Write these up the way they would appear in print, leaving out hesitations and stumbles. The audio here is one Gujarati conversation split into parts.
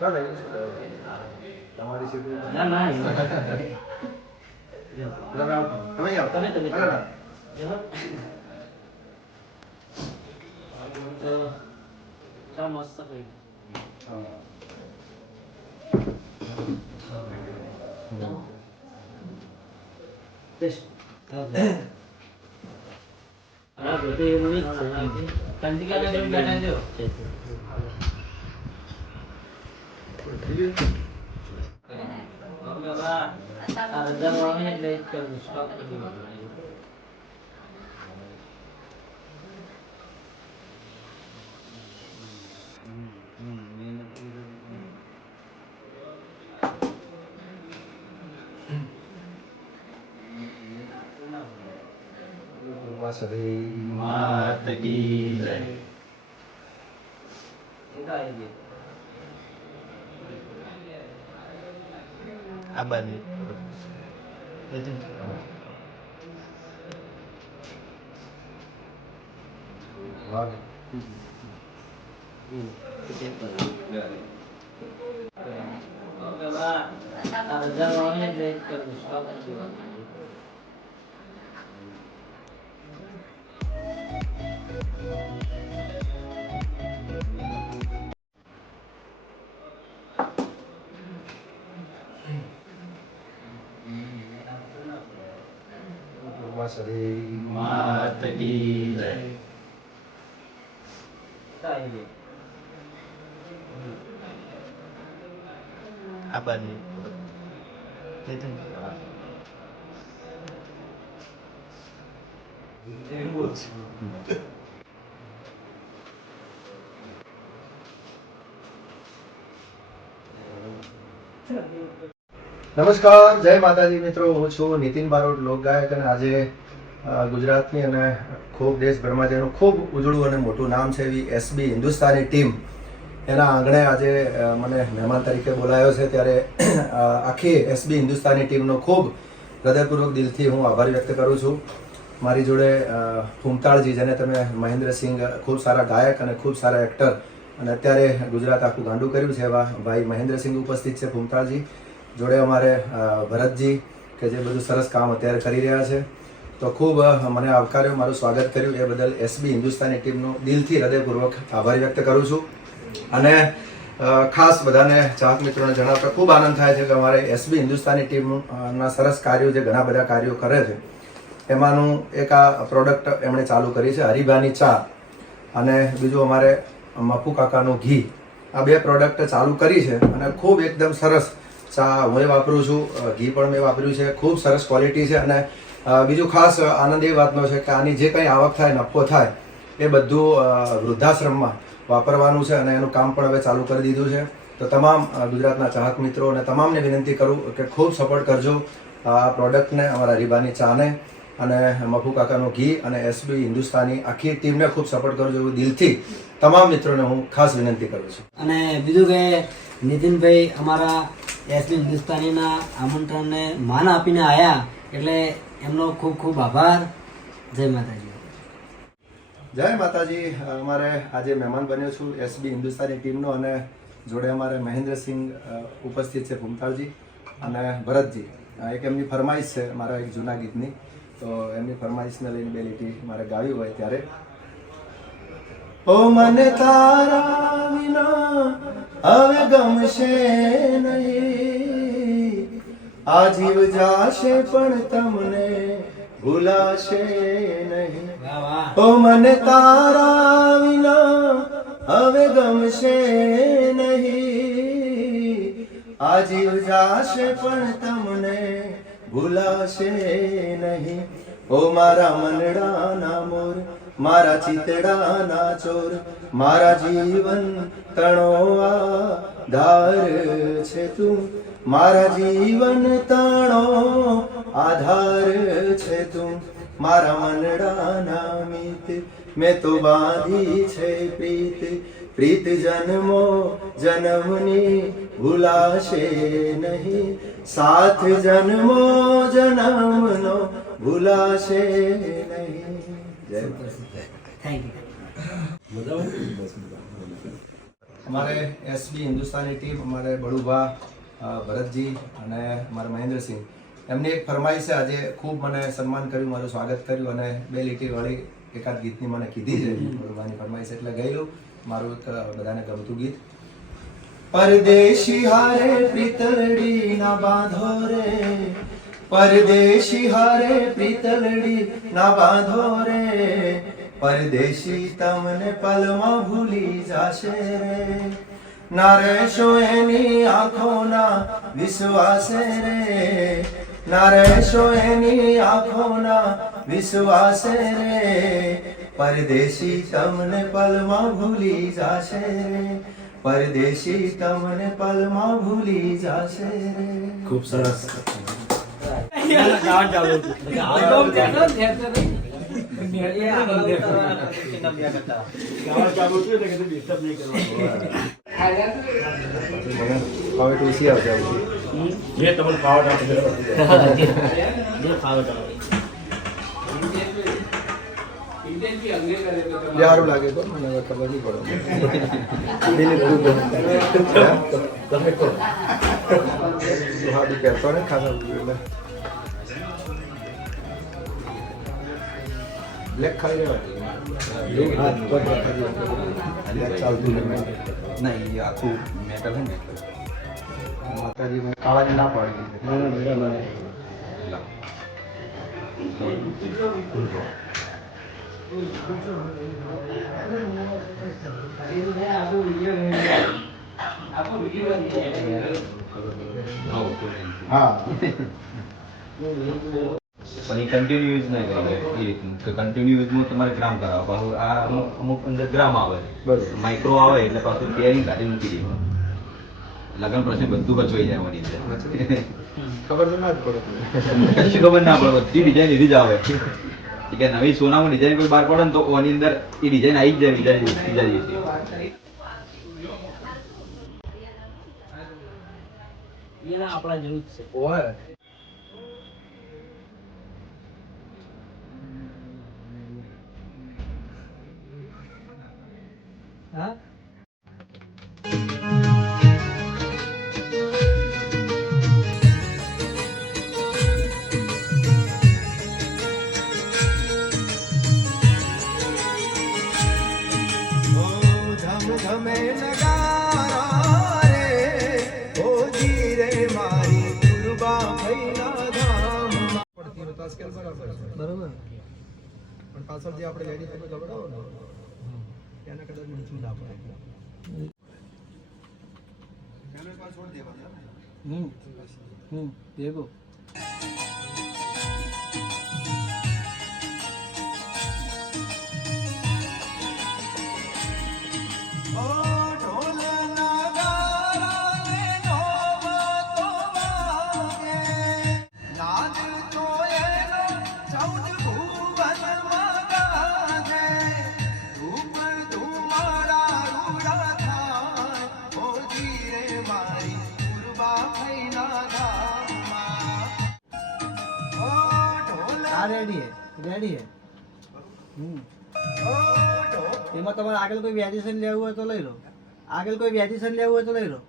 તમારી સીટ ના ના તમે આવો તમે તો ચા મસ્ત થઈ હા બેટે એવું જ છે કંદિકાને જેમ બેઠા જો માત કી જય. આ બાજુ માત કી જય. આ બાજુ નમસ્કાર, જય માતાજી મિત્રો. હું છું નીતિન બારોટ, લોકગાયક, અને આજે ગુજરાતની અને ખૂબ દેશભરમાં જેનું ખૂબ ઉજળું અને મોટું નામ છે એવી એસબી હિન્દુસ્તાની ટીમ એના આંગણે આજે મને મહેમાન તરીકે બોલાયો છે. ત્યારે આખી એસબી હિન્દુસ્તાની ટીમનો ખૂબ હૃદયપૂર્વક દિલથી હું આભાર વ્યક્ત કરું છું. મારી જોડે ફૂમતાળજી, જેને તમે મહેન્દ્રસિંહ, ખૂબ સારા ગાયક અને ખૂબ સારા એક્ટર, અને અત્યારે ગુજરાત આખું ગાંડું કર્યું છે એવા ભાઈ મહેન્દ્રસિંહ ઉપસ્થિત છે. ફૂમતાળજી જોડે અમારે ભરતજી, કે જે બધું સરસ કામ અત્યારે કરી રહ્યા છે. તો ખૂબ મને આવકાર્યો, મારું સ્વાગત કર્યું, એ બદલ એસબી હિન્દુસ્તાની ટીમનો દિલથી હૃદયપૂર્વક આભાર વ્યક્ત કરું છું. અને ખાસ બધાને ચાહક મિત્રોને જણાવતા ખૂબ આનંદ થાય છે કે અમારે એસબી હિન્દુસ્તાની ટીમના સરસ કાર્યો, જે ઘણા બધા કાર્યો કરે છે, એમાંનું એક આ પ્રોડક્ટ એમણે ચાલુ કરી છે, હરિભાની ચા, અને બીજું અમારે મફુ કાકાનું ઘી. આ બે પ્રોડક્ટ ચાલુ કરી છે અને ખૂબ એકદમ સરસ ચા હું એ વાપરું છું, ઘી પણ મેં વાપર્યું છે, ખૂબ સરસ ક્વોલિટી છે. અને બીજું ખાસ આનંદ એ વાતનો છે કે આની જે કંઈ આવક થાય, નફો થાય, એ બધું વૃદ્ધાશ્રમમાં વાપરવાનું છે, અને એનું કામ પણ હવે ચાલુ કરી દીધું છે. તો તમામ ગુજરાતના ચાહક મિત્રો અને તમામને વિનંતી કરું કે ખૂબ સપોર્ટ કરજો આ પ્રોડક્ટને, અમારા હરિભાની ચાને, અને મફુ કાકાનું ઘી, અને એસબી હિન્દુસ્તાની આખી ટીમને ખૂબ સપોર્ટ કરજો એવું દિલથી તમામ મિત્રોને હું ખાસ વિનંતી કરું છું. અને બીજું કે નીતિનભાઈ અમારા એસબી હિન્દુસ્તાનીના આમંત્રણને માન આપીને આવ્યા, એટલે એમનો ખૂબ ખૂબ આભાર. જય માતાજી. જય માતાજી. અમારે આજે મહેમાન બન્યો છું એસબી હિન્દુસ્તાની ટીમનો, અને જોડે અમારે મહેન્દ્રસિંહ ઉપસ્થિત છે, ફૂમતાળજી અને ભરતજી. એક એમની ફરમાઈશ છે મારા એક જૂના ગીતની, તો એમની ફરમાઈશને લઈને બે લીટી મારે ગાવી હોય ત્યારે. ઓ મને તારા વિના હવે ગમશે નહીં, આ જીવ જાશે પણ તમને ભૂલાશે નહીં. ઓ મને તારા વિના હવે ગમશે નહીં, આ જીવ જાશે પણ તમને ભૂલાશે નહીં. ઓ મારા મનડાના મોર, મારા ચિતડાના ચોર, મારા જીવન તણો આધાર છે તું, મારા જીવન તણો આધાર છે તું. મારા મનડાના મિત મેં તો બાંધી છે પ્રીત, પ્રીત જન્મો જન્મની ભૂલાશે નહીં, સાથ જન્મો જન્મનો ભૂલાશે નહીં. જય થેન્ક યુ. અમારે એસબી હિન્દુસ્તાની ટીમ, અમારે બળુભા ભરતજી અને અમારા મહેન્દ્રસિંહ, એમની એક ફરમાઈશ છે. આજે ખૂબ મને સન્માન કર્યું, મારું સ્વાગત કર્યું અને 2 લીટીવાળી એકાદ ગીતની મને કીધી છે બળુભાની ફરમાઈશ, એટલે ગયેલું મારું એક બધાને ગમતું ગીત. પરદેશી હારે પ્રીતલડી ના બાંધો રે, પરદેશી હારે પ્રીતલડી ના બાંધો રે, પરદેશી તમને પલમાં ભૂલી જાશે રે, ના રહેશો એની આંખોના વિશ્વાસે રે, ના રહેશો એની આંખોના વિશ્વાસે રે, પરદેશી તમને પલમાં ભૂલી જાશે રે, પરદેશી તમને પલમાં ભૂલી જાશે રે. ખૂબ સરસ. હવે ટુસી આવશે. જે તમને ફાવટ આપે સારું લાગે તો મને હવે ખબર નહીં પડે. તમે કહો. હાડું કહેતો ને ખાધા એટલે બ્લેક ખાઈ લેવા ચાલતું ના એ આખું મેટલ હે ને માતાજી ખાવાની ના પાડી. હા પણ એ કન્ટિન્યુ યુઝ નહીં કરે એ રીતનું કે કન્ટિન્યુ યુઝમાં તમારે ગ્રામ કરાવો પાછું આ અમુક અંદર ગ્રામ આવે બરોબર. માઇક્રો આવે એટલે પાછું કેરિંગ કાઢી મૂકી દેવાનું લગ્ન પ્રશ્ન બધું બચવાઈ જાય એની અંદર ખબર તો ના જ પડે. કશું ખબર ના પડે બધી ડિઝાઇન એવી જ આવે કે નવી સોનામાં ડિઝાઇન કોઈ બહાર પડે ને તો એની અંદર એ ડિઝાઇન આવી જ જાય બીજા દિવસે આપણા જરૂર છે. ઓય હા ધમે નગારા રે ઓજી રે મારી કુરબા ભૈલા ધામ પડતી હોય તો સ્કેલ બરાબર છે. બરોબર. પણ પાછળ જે આપણે લેડી તમે ગબડાવો ને એના કદાચ નીચું ના પડે. એનો એક વાર છોડી દેવાનો. ભેગો રેડી હે. એમાં તમારે આગળ કોઈ વેરિએશન લેવું હોય તો લઈ લો. આગળ કોઈ વેરિએશન લેવું હોય તો લઈ લો.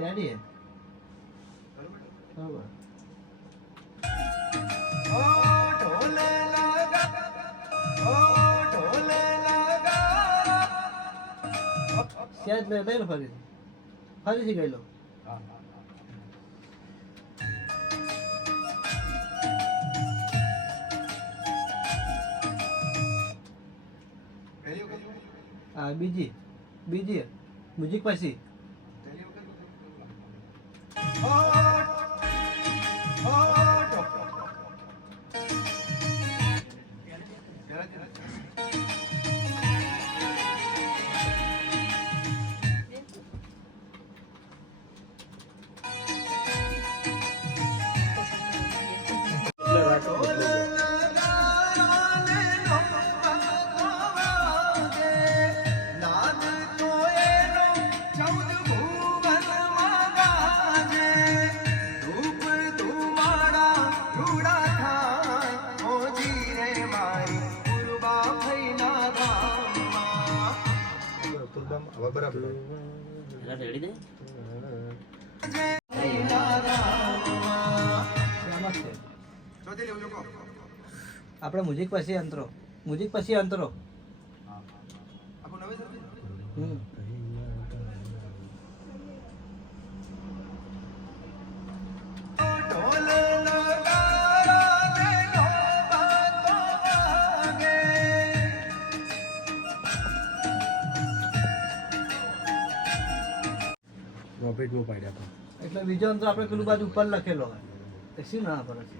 રેડી હે બરોબર. લઈ લો ફરીથી ગઈ લો. હા બીજી મ્યુઝિક પછી ચૌદ આપણે મ્યુઝિક પછી અંતરો, મ્યુઝિક પછી અંતરો. એટલે બીજો અંતર આપણે પેલું બાજુ ઉપર લખેલો હોય એ શું ના પડે છે.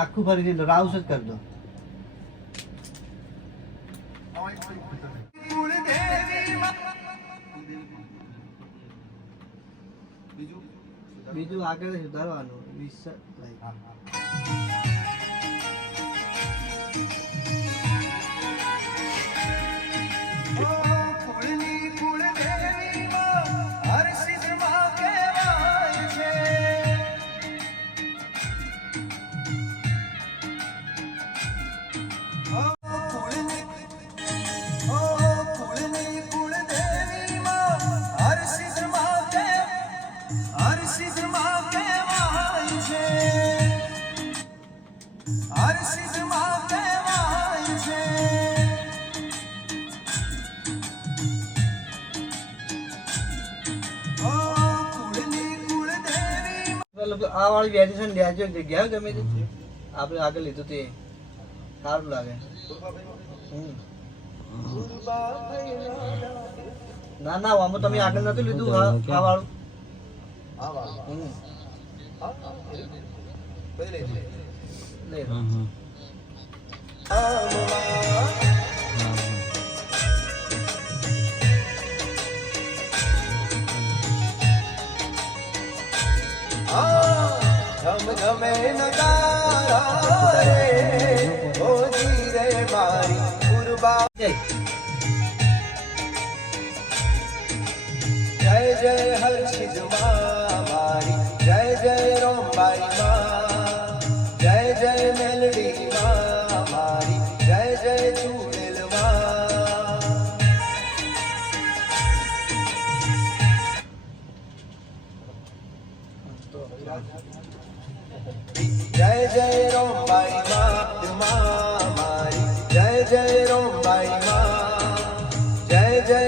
આખું ફરીથી રાઉસ જ કરી દો. બીજું આગળ સુધારવાનું આ વાળી વેરીએશન લેજો જગ્યા ગમે તે આપણે આગળ લીધું તે સારું લાગે. ના ના આમાં તમે આગળ નતું લીધું આ વાળું. લે झमझमे नगारा रे ओ जीरे मारी कुर्बा जय जय हर्षित मारी जय जय रोमबाई माँ जय जय मेलडी मारी जय जय चूड़ेल जय जय रोमबाई माँ मारी जय जय रोमबाई माँ जय जय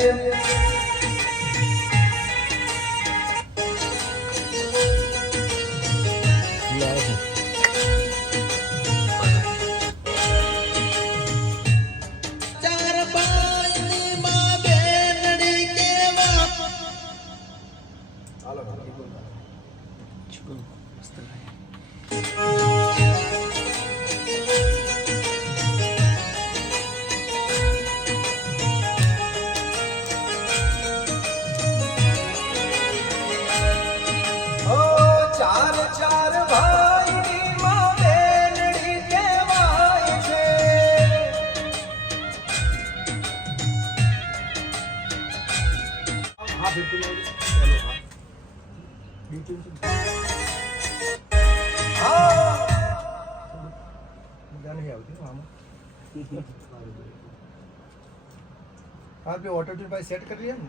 आप ऑटो ट्यून भाई सेट कर लिया ना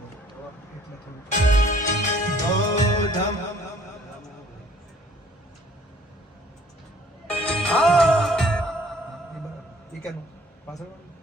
ओ धम ये क्या नो पासवर्ड